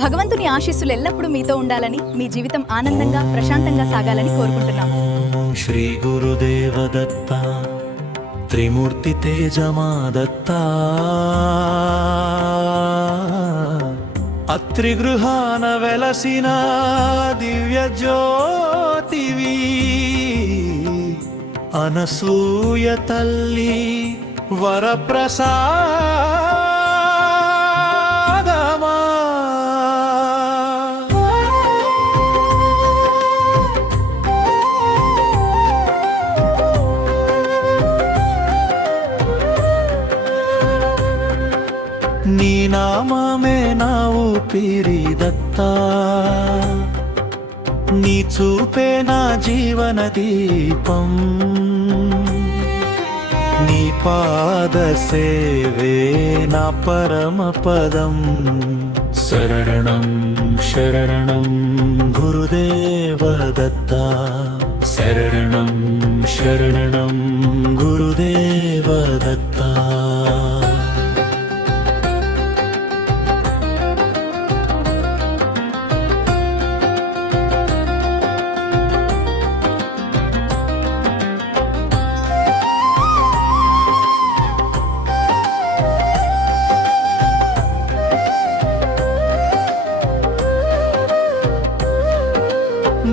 భగవంతుని ఆశీస్సులు ఎల్లప్పుడూ మీతో ఉండాలని, మీ జీవితం ఆనందంగా ప్రశాంతంగా సాగాలని కోరుకుంటున్నాం. శ్రీ గురుదేవ దత్త త్రిమూర్తి తేజమా దత్త అత్రి గృహాన వెలసిన దివ్య జ్యోతివి అనసూయ తల్లి వరప్రసాదమా నీ నామమే నా ఊపిరి దత్తా నీ చూపే నా జీవన దీపం నీ పాద సేవే నా పరమ పదం శరణం శరణం గురుదేవ దత్త శరణం శరణం గురుదేవ దత్త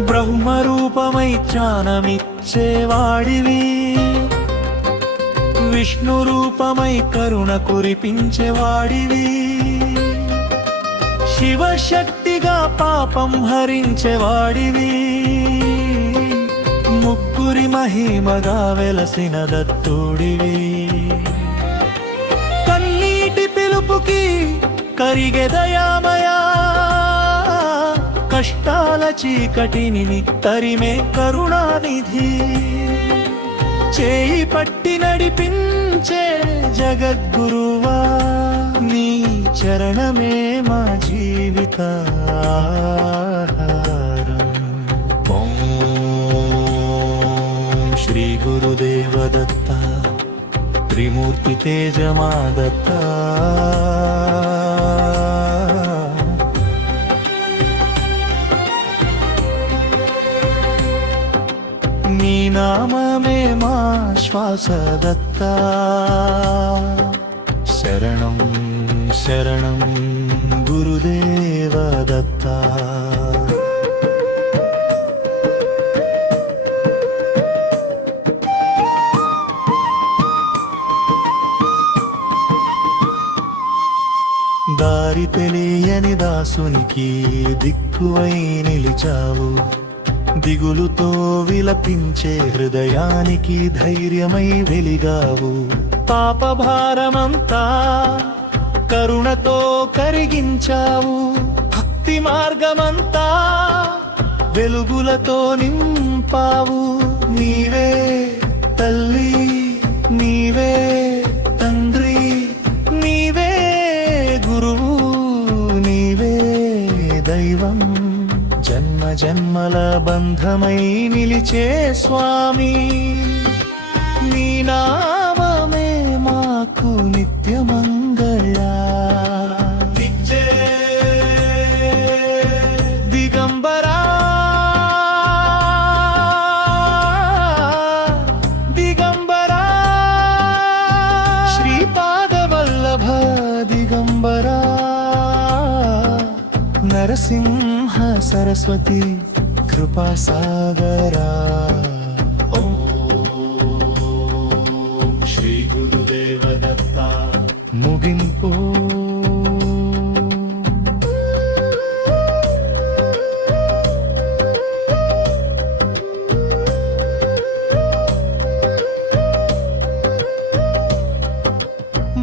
బ్రహ్మరూపమై జ్ఞానమిచ్చేవాడివి విష్ణు రూపమై కరుణ కురిపించేవాడివి శివశక్తిగా పాపం హరించేవాడివి ముగ్గురి మహిమగా వెలసిన దత్తుడివి కన్నీటి పిలుపుకి కరిగే దయామయా కష్టాల చీకటిని తరిమే కరుణానిధి చేయి పట్టి నడిపించే జగద్గురువా నీ చరణమే మా జీవితాహారం. ఓం శ్రీ గురుదేవ దత్త త్రిమూర్తి తేజమా దత్త నీ నామమే మా శ్వాస దత్త శరణం శరణం గురుదేవ దత్త దారి తెలియని దాసునికి దిక్కువై నిలిచావు దిగులుతో విలపించే హృదయానికి ధైర్యమై వెలిగావు పాపభారమంతా కరుణతో కరిగించావు భక్తి మార్గమంతా వెలుగులతో నింపావు నీవే తల్లి నీవే తండ్రి నీవే గురువు నీవే దైవం జన్మ జన్మల బంధమై నిలిచే స్వామి నీ నామమే మాకు నిత్యమంగళ దిగంబరా దిగంబరా శ్రీపాదవల్లభ దిగంబరా నరసింహ సరస్వతి కృపా సాగరా ఓం శ్రీ గురుదేవ దత్త ముగింపు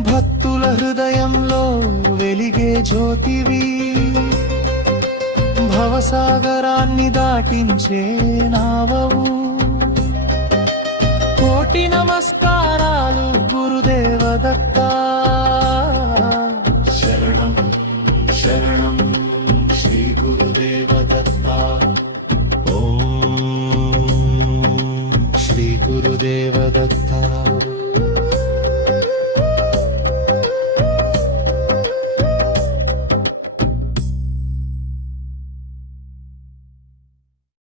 భక్తుల హృదయంలో వెలిగే జ్యోతివి భవసాగరాన్ని దాటించే నావవు కోటి నమస్కారాలు గురుదేవ దత్త శరణం శరణం శ్రీ గురుదేవ దత్త ఓం శ్రీ గురుదేవ దత్త